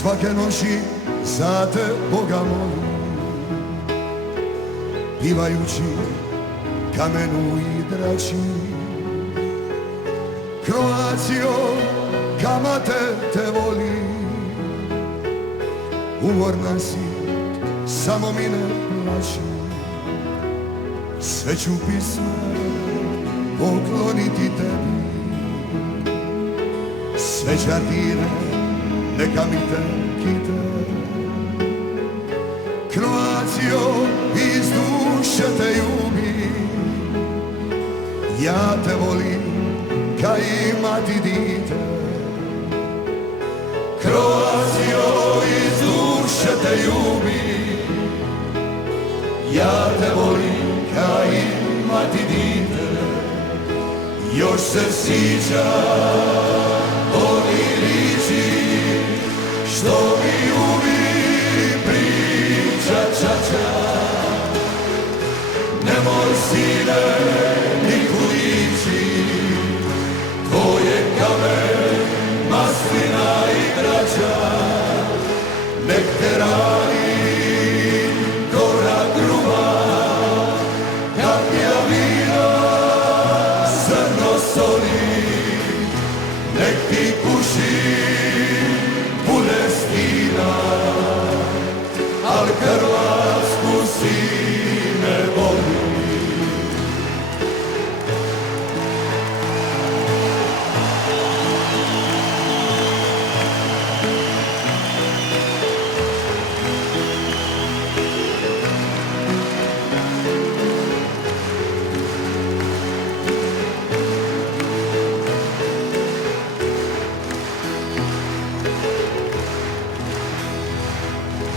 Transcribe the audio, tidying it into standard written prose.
svake noći za te Boga molim, pivajući kamenu i drači. Kroacijo, kamate te volim, umorna si, samo mi ne plaći. Sve ću pisma pokloniti tebi, sve čardire neka mi te kite. Kroacijo, iz duše te ljubim, ja te volim ka i mati dite. Kroacijo, iz duše te ljubim, ja te volim ka i mati dite. Još se sjeća oni riči što mi uvijek priča čača. Nemoj sine nikud ići, to je kamen, maslina i građa. Nek te rani gora gruba, kapija vina zrno soli. Nek ti kuši Palestina, al Hrvatska